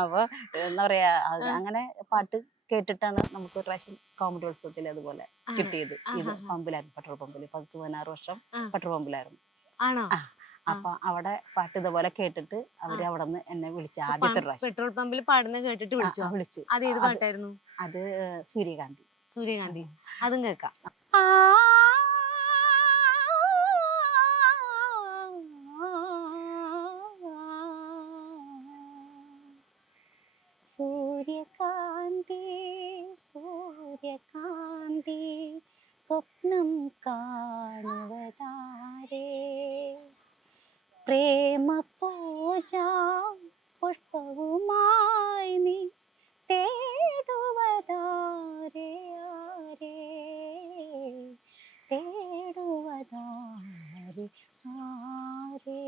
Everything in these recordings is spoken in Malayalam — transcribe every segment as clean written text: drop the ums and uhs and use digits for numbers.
അപ്പൊ എന്താ പറയാ അങ്ങനെ പാട്ട് കേട്ടിട്ടാണ് നമുക്ക് ഒരു പ്രാവശ്യം കോമഡി ഉത്സവത്തിൽ അതുപോലെ കിട്ടിയത്. ഇത് പമ്പിലായിരുന്നു, പെട്രോൾ പമ്പിൽ 16 വർഷം പെട്രോൾ പമ്പിലായിരുന്നു. ആണോ? അപ്പൊ അവിടെ പാട്ട് ഇതുപോലെ കേട്ടിട്ട് അവര് അവിടെ നിന്ന് എന്നെ വിളിച്ച ആദ്യത്തെ പ്രാവശ്യം. പെട്രോൾ പമ്പിൽ പാടുന്ന കേട്ടിട്ട് വിളിച്ചു. അത് ഏത് പാട്ടായിരുന്നു? അത് സൂര്യകാന്തി. സൂര്യകാന്തി. അതും കേൾക്കാം. സൂര്യകാന്തി സൂര്യകാന്തി സ്വപ്നം കാണുവതാരേ, പ്രേമ പൂജ പുഷ്പവുമായി നീ തേടുവതാരേ, ആരേ തേടുവതാരേ, ആരേ.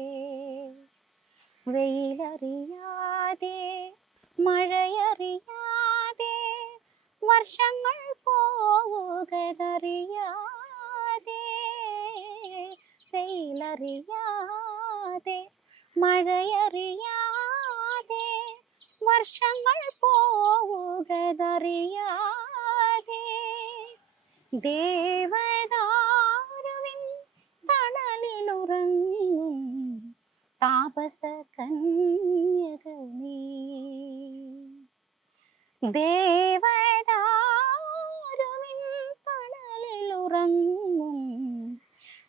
വെയിലറിയാതെ മഴയറിയാതെ വർഷങ്ങൾ പോവുകതറിയാതെ, വെയിലറിയാതെ മഴയറിയാതെ വർഷങ്ങൾ പോവുകതറിയാതെ, ദേവദാരുവിൻ തണലിലുറങ്ങും താപസ കന്യക നീ, ദേവദാരുവിൻ തണലിലുറങ്ങും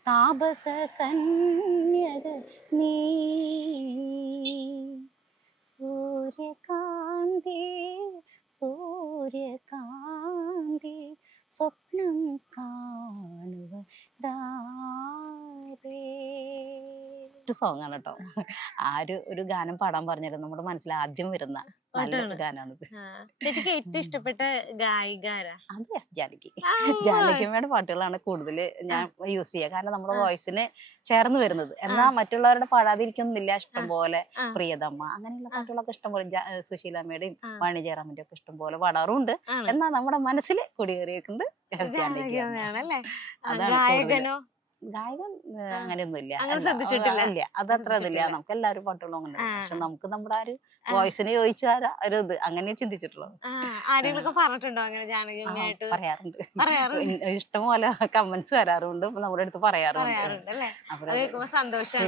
താപസ കന്യക നീ. സൂര്യകാന്തി സൂര്യകാന്തി സ്വപ്നം കാണുവതാരേ. സോങ് ആണ് കേട്ടോ. ഒരു ഗാനം പാടാൻ പറഞ്ഞിരുന്നു, നമ്മുടെ മനസ്സിൽ ആദ്യം വരുന്ന നല്ലൊരു ഗാനാണിത്. ചേച്ചിക്ക് ഏറ്റവും ഇഷ്ടപ്പെട്ട ഗായിക ആരാ? അത് എസ് ജാനകി. ജാനകിയമ്മയുടെ പാട്ടുകളാണ് കൂടുതൽ ഞാൻ യൂസ് ചെയ്യുക. കാരണം നമ്മുടെ വോയിസിന് ചേർന്ന് വരുന്നത്. എന്നാൽ മറ്റുള്ളവരുടെ പാടാതിരിക്കുന്നില്ല. ഇഷ്ടംപോലെ പ്രിയതമ്മ അങ്ങനെയുള്ള പാട്ടുകളൊക്കെ ഇഷ്ടംപോലെ, സുശീലാമ്മയുടെയും വാണി ജയറാമിന്റെ ഒക്കെ ഇഷ്ടംപോലെ പാടാറുണ്ട്. എന്നാൽ നമ്മുടെ മനസ്സിൽ കുടിയേറിയിരിക്കുന്നത് എസ് ജാനകി. ഗായകനോ? ഗായകൻ അങ്ങനെയൊന്നും ഇല്ല, അതത്ര ഇതില്ല. നമുക്ക് എല്ലാവരും പാട്ടുകളും അങ്ങനെ. പക്ഷെ നമുക്ക് നമ്മുടെ ആ ഒരു വോയിസിന് ചോദിച്ചു ഒരു ഇത് അങ്ങനെ ചിന്തിച്ചിട്ടുള്ളത്. ആരെങ്കിലും പറഞ്ഞിട്ടുണ്ടോ അങ്ങനെ ജാനകിയമ്മയായിട്ട്? പറയാറുണ്ട്, ഇഷ്ടംപോലെ കമന്റ്സ് വരാറുണ്ട്, നമ്മുടെ അടുത്ത് പറയാറുണ്ട്. സന്തോഷം.